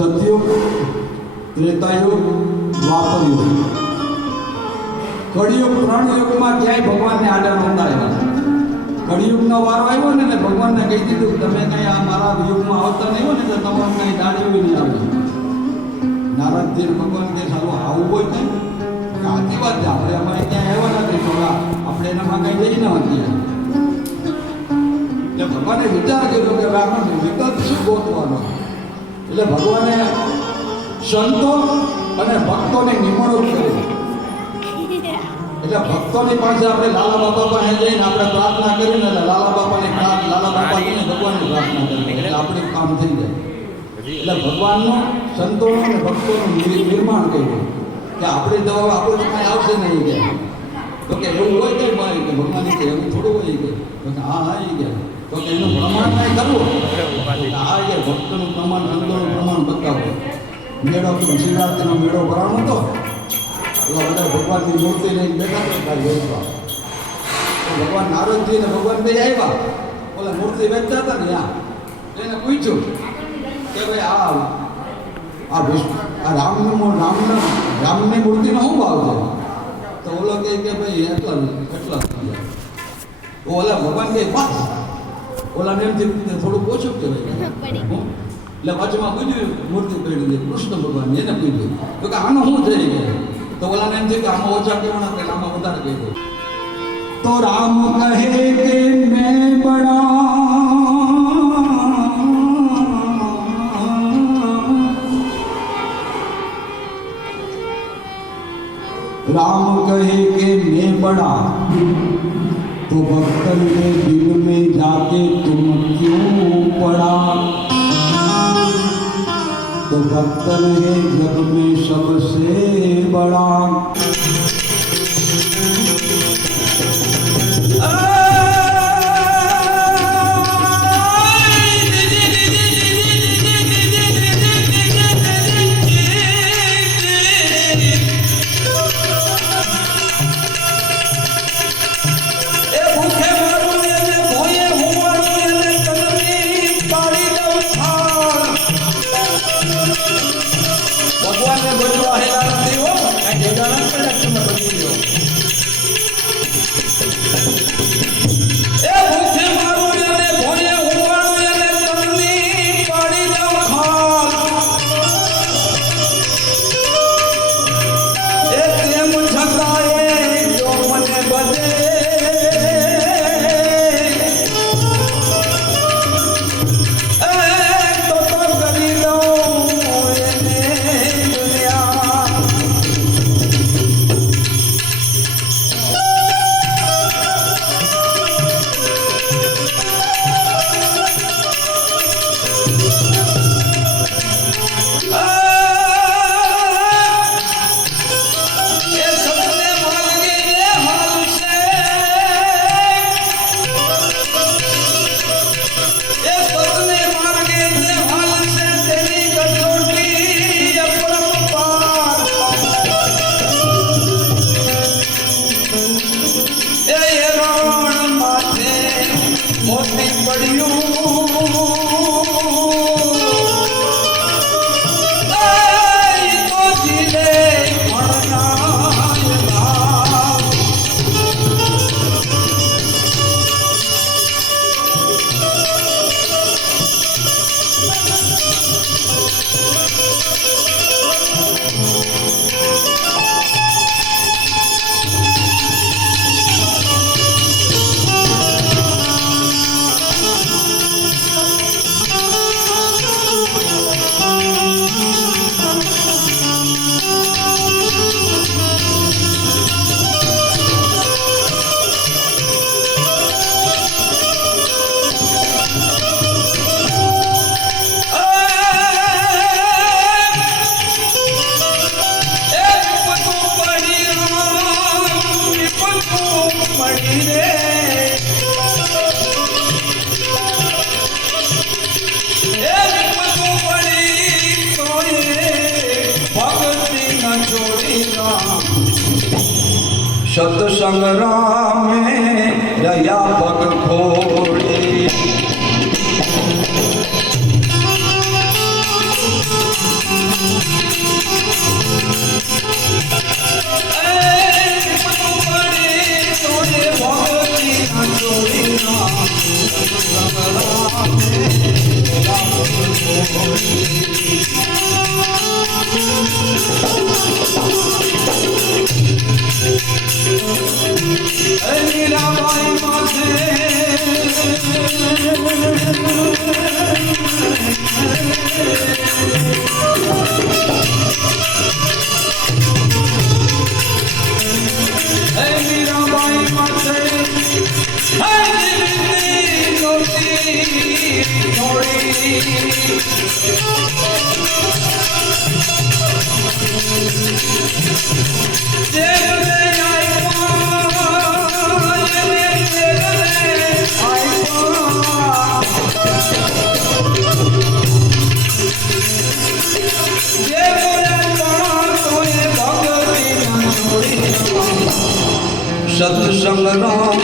સતયુગ, ત્રેતાયુગ, દ્વાપરયુગ, કળિયુગ, 3 યુગમાં ક્યાંય ભગવાનને આડા નહોતા આવ્યા. કળિયુગનો વારો આવ્યો ને ભગવાનને કહી દીધું તમે કંઈ આ મારા યુગમાં આવતા નહીં હોય ને તો તમારે કંઈ દાડી નહીં આવે. નારદજી ભગવાન કે સારું આવું હોય કંઈ સાચી વાત છે, આપણે અમારે ક્યાંય આવ્યા નથી થોડા આપણે એનામાં કંઈ જઈ ન હતી. એટલે ભગવાને વિચાર કર્યો કે આનો વિકલ્પ શું ગોતવાનો. એટલે ભગવાને સંતો અને ભક્તોની નિમણૂક કરી. એટલે ભક્તોની પાસે આપણે લાલા બાપા પાસે જઈને આપણે પ્રાર્થના કરીને લાલા બાપાની લાલા બાપા જઈને ભગવાનની પ્રાર્થના કરી એટલે આપણું કામ થઈ જાય. એટલે ભગવાનનું સંતોનું અને ભક્તોનું નિર્માણ કર્યું કે આપણી દવા આપણું તો કાંઈ આવશે નહીં ગયા. તો કે એવું હોય કંઈ મારી કે ભગવાન કે એવું થોડું હોય કે હા આવી ગયા. તો કે એનું પ્રમાણ કાંઈ કરવું આ જે ભક્તનું પ્રમાણ સંતોનું પ્રમાણ બતાવો. મેળો શિવરાત્રિનો મેળો ભરાણો હતો એટલે બધા ભગવાનની મૂર્તિ લઈને બેઠા હતા વેચવા. તો ભગવાન નારદજી ને ભગવાન બે આવ્યા ઓલા મૂર્તિ વેચતા હતા ને ત્યાં એને પૂછ્યું કે ભાઈ આ રામની મૂર્તિનો શું ભાવ છે? તો ઓલો કહે કે ભાઈ એટલા ઓલા ભગવાન કહે બસ ઓલાને એમ થોડું ઓછું કહેવાય એટલે વચમાં પૂછ્યું મૂર્તિ પેડી દે કૃષ્ણ ભગવાન એને પૂછ્યું તો કે આનો શું થઈ ગયા? તો ઓલાને એમ થયું કે આમાં ઓછા કહેવાના કે આમાં વધારે કહી દે. તો રામ કહે કે મેં બડા राम कहे कि मैं बड़ा तो भक्तन के दिल में जाके तुम क्यों पड़ा? तो भक्तन है जग में सबसे बड़ा. सत्संग राम दया पग खोड़ी મીરાબાઈ માથે મીરાબાઈ માથે સત્સંગ રામ